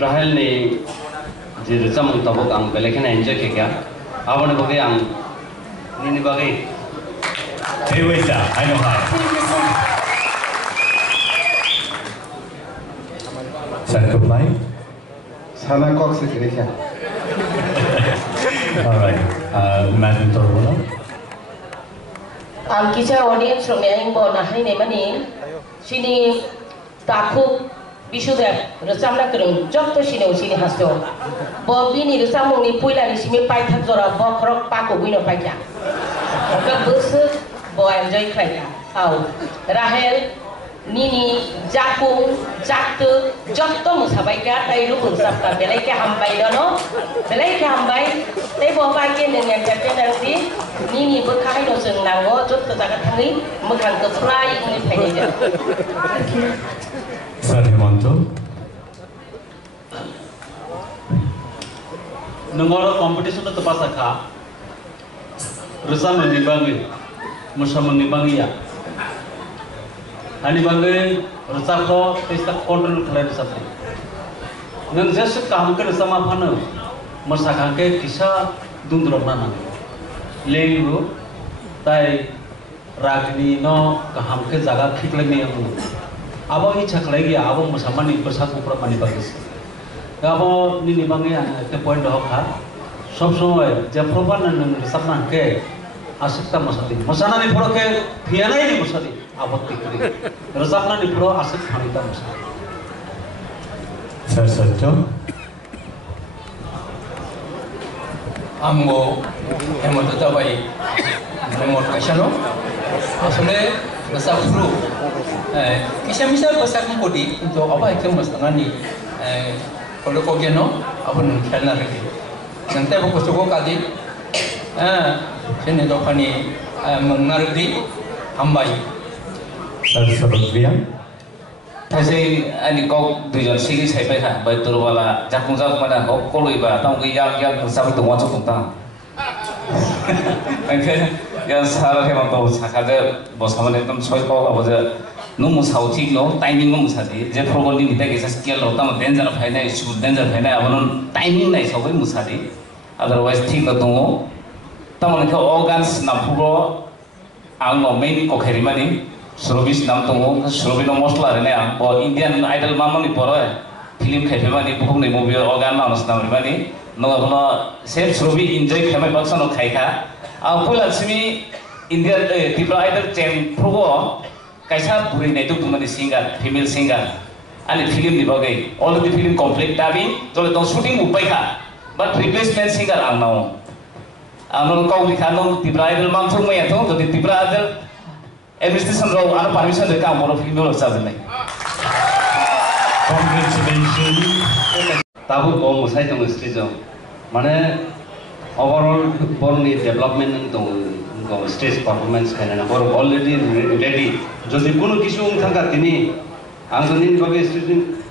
Rahel ni jadi zaman tabuk ang belekan enjoy kaya, awalnya bagai ang ini bagai. Hey, wait a I know how. Sana apply? Sana kok sekiranya. Alright, Madam Torbono. Kisah audience rumia yang bawa nahari ni mana sini takut Bisuda, resam nak kerung, jok tu sini hasil. Bobby ni resam ni puila ni sini pai tak zora, bok rok paku gino pai ya. Agak besar, bawa enjoy kerja. Aw, Rahel, Nini, Jakung, Jaktu, jok tu musabai ka, tay lu musabka, belai ke hambai dono, belai ke hambai, tay bawa pai dengan jajan nanti, Nini berkai no senango, jok tu tak tangi, makan ke fry ini pai je. Sir Himanto. Nengoro competition itu pas akha, resam menibangi, musa menibangi ya. Hani bangi resam ko pesta kontrol kalian sampai. Ngan jasa kaham ke resam apa na, musa kahke kisah dundro mana, lengu, tay ragni no kaham ke jaga ठीक लगने yang abang ini cak lagi abang bersama ni bersatu perempuan bagus. Abang ni bangi ke point dah kan, sob semua jam perempuan nang sabna ke asik tak masati. Masana ni pura ke piana ini masati. Abang tikri. Resapna ni pura asik hanita masati. Sir Santo. Ambo hemot tabai hemot kasano. Asal resap flu. Kisah misal pasal kodi untuk apa yang mas tangan ni kalau kau geno apa nak kerana lagi nanti aku suka kadi sini doa ni mengarti hambai Saraswati. Kasi ani kau tujuan sini saya pernah betul wala jakung jakung mana kau koloi ba tahu yang sabi tu wajib tentang mungkin yang salah yang tahu sakada bos kamu itu soal kau apa je numu sautik no timing numu sadi je program ni kita kisah skill lo tamu danger file issue danger file abang timing naik sahaja musadi otherwise ठीक तो tamu ni kau organs nampuro ang no main kau kiri mani Surabis nam tunggu, Surabis no mosla rene ang, bo Indian Idol mama ni poro film kaya ni bukan ni movie organ mana senang ni, no apa sel Surabis enjoy kaya baksa no kaya ka, aku pula sini Indian people Idol cem pro, kaisa buri ni tu cuma ni singer, female singer, ane film ni bagai, all of the film complete dubbing, jadi tu shooting upai ka, but replacement singer ang nau, anu kau lihat no people Idol mam tu maya tu, jadi people Idol administration role anu permission dekat orang film dulu sahaja ni. Congratulations. Tahu kau musai tu mesti jo, mana overall born ni development tu kau stage performance kena, baru already ready. Jadi pun kisah thangkat ini, angkat ni bagi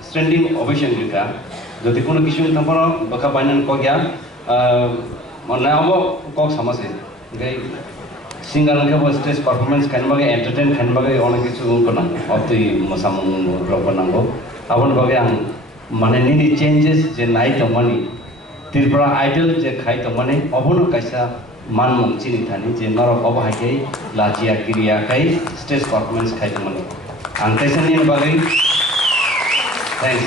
standing ovation juga. Jadi pun kisah thangkat baka banan kau gaya, mana awak kau sama sih, gay. Single ke bos stage performance kan bagi entertain kan bagi orang kisu ko nang opti masamung ro ko nang go abon bagi ang mane ni changes je nai to mani Tripura Idol je khai to mane abon kaisa man mong chini thani je naro oba hai lajia kriya kai stage performance khai to mane ang kaisa ni bagi thanks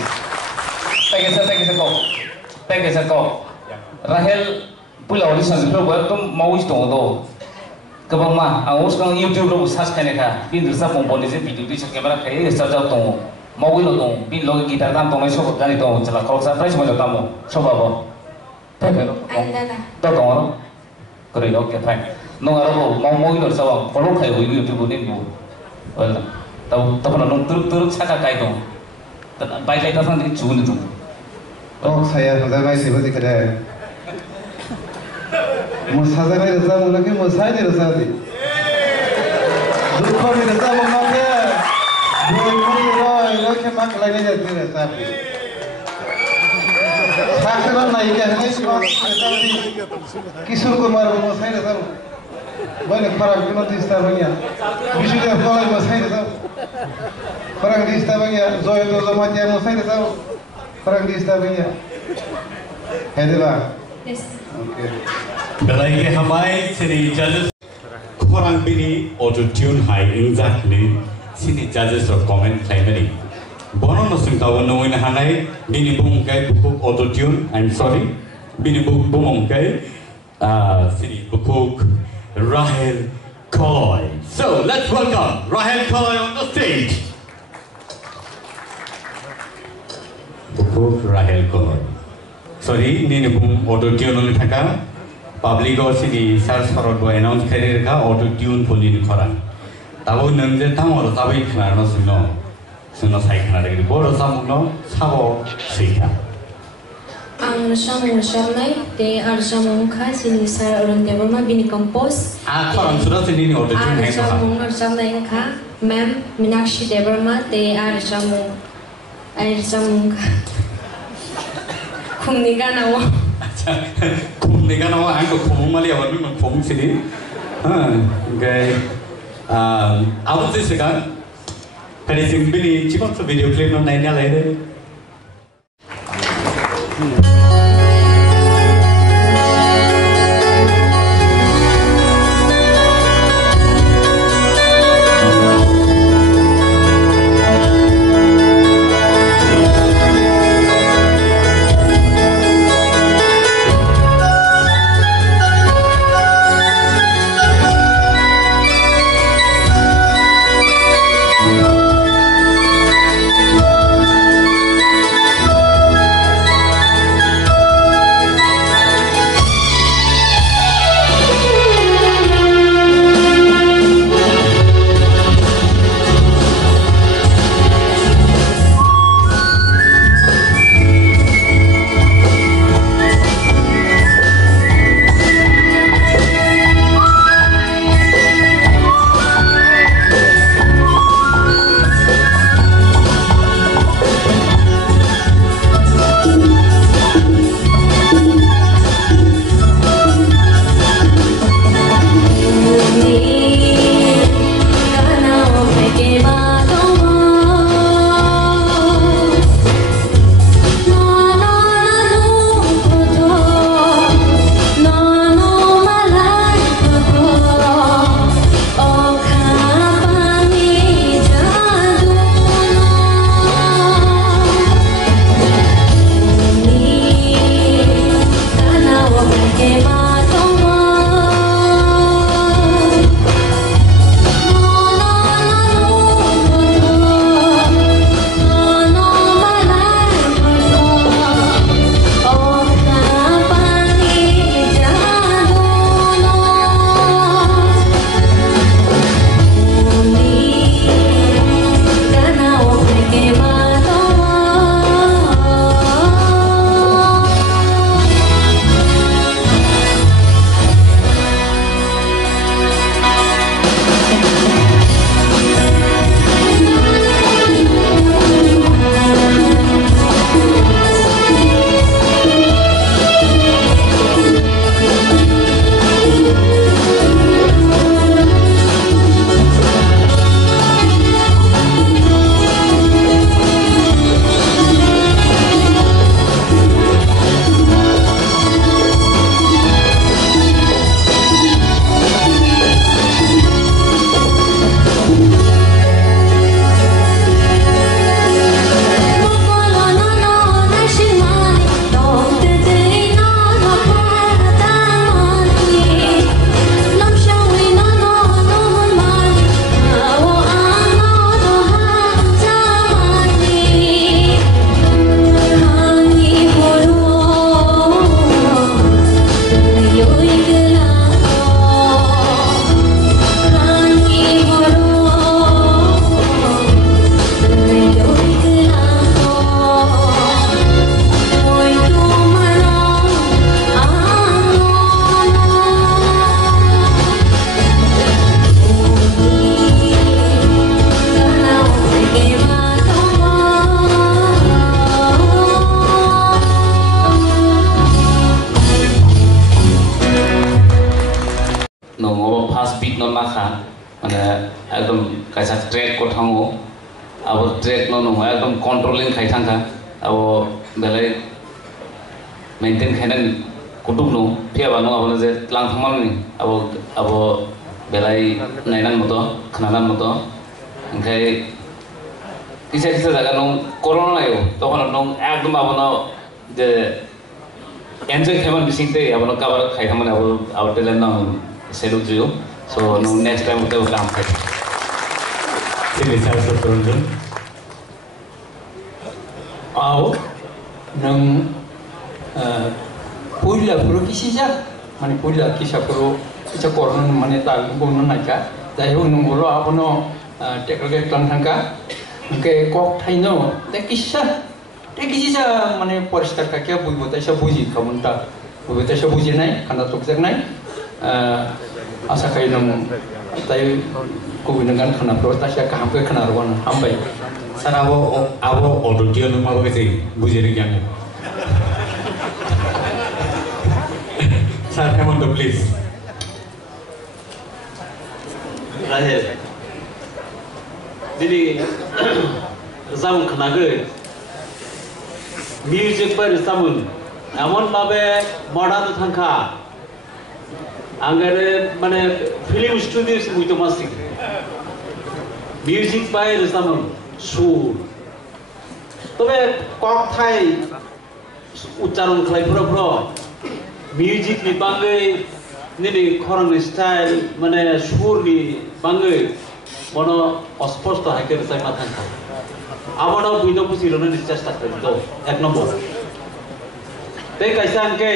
thank you sir ko Rahel pula audition sebelum buat tu mau istong tu Kebang mah, aku sekarang YouTube lo search kan ya, bin rusak komponi je video di kamera kayak search out tong, mau lo tong, bin lo gitar tam tong itu kok kan itu celah kalau saya price mau tamu, coba apa? Tapi lo, tahu tong orang, keren oke fine. Nong arabo mau lo sawang, kalau kayak YouTube ini bu, well, tahu nong turut saka kayak tong, baik kayak tasan di June itu. Oh saya sajagai sebut kedai. Mau sajagai rasa mau lagi mau saya rasa di. Dukho ni rasa mau mana? Dua kali roy ke mak lagi jadi rasa. Sakral naik ke ni Kishore Kumar mau saya rasa. Banyak farak pun di Istabanya. Bisuda kalau mau saya rasa. Farak di Istabanya. Zoe tu zaman dia mau saya rasa. Farak di Istabanya. Headela. Yes. Okay. Belai ke hamai sini judges kurang bini auto tune high exactly sini judges ro comment claiming. Bono no sing tahu no in hanai bini bungkai bukuk auto tune. I'm sorry. Bini bungkai sini bukuk Rahel Koloy. So let's welcome Rahel Koloy on the stage. Bukuk Rahel Koloy. Sorry, ini bung auto tune oleh thaka. Public sini search for do announce career ka auto tune pulin koran. Tahu nengje tamor tahu ikna no suno sai kana lagi. Boro samuno sabo sika. Ang samung samai te ar samung kha sini sar orang tebal ma bini compose. Koran sudah sini ni auto tune Ar hai ko. samung ar samai kha ma'am Minakshi Debarma te ar samung kha. Kumni ka na wo. Kumni ka na wo angko kumung mali awan mi kumung sini. Okay. Apa sih sekarang? Kali sing bini cipot se video clip no naiknya lagi. थांगो अब track no नङा एकदम कंट्रोलिंग खाय थांखा अब बेलाय मेंटेन खायना कुटुब नो फियाबा नो अब जे लां थांमालनि अब बेलाय नायनान मतो खोनानान मतो ओंखाय किसा जायगा नो कोरोना नायो तखन नो एकदम अब नो जे एन्जॉय खायमान बिसिंते अब नो काबार खाय थांमान अब टेलेन्ट नो सेलुट जियो सो नो नेक्स्ट टाइम उते काम खाय Sini saya seterusnya. आओ नंग पुइला पुरो किसिजा माने पुइला किसा पुरो किसा कोरोना माने ता गुबुन नायका जाय नंगौल' आपनो टेकल के क्लां थांका ओंके कक थाइनो ते किसिजा माने परिस्कार काकिया बुइबो ताइसा बुजि खामोनता बुइबो ताइसा बुजिनाय खाना तकजाकनाय आसा खाय नंग ताइ गुबुन गान खानाफ्राव ताइसा गाहामखौ खोनारवान हामबाय Sana abo audio nu mau kasi bujere kyan. Sir Hemant please. Rahe. Dini zamun kanaga music par zamun amon babe modern thangka angare mane film studios muito masik music by zamun সুর তবে কথাই উচ্চারণ খাই পুরো পুরো মিউজিক নি বাঙ্গै নিনি খরং স্টাইল মানে সুর নি বাঙ্গै বনো অস্পষ্ট হাইকে চাই মাথা খা আবনো বুইনো বুঝিরনো চেষ্টা করি তো এক নম্বর তাই কাইসা আনকে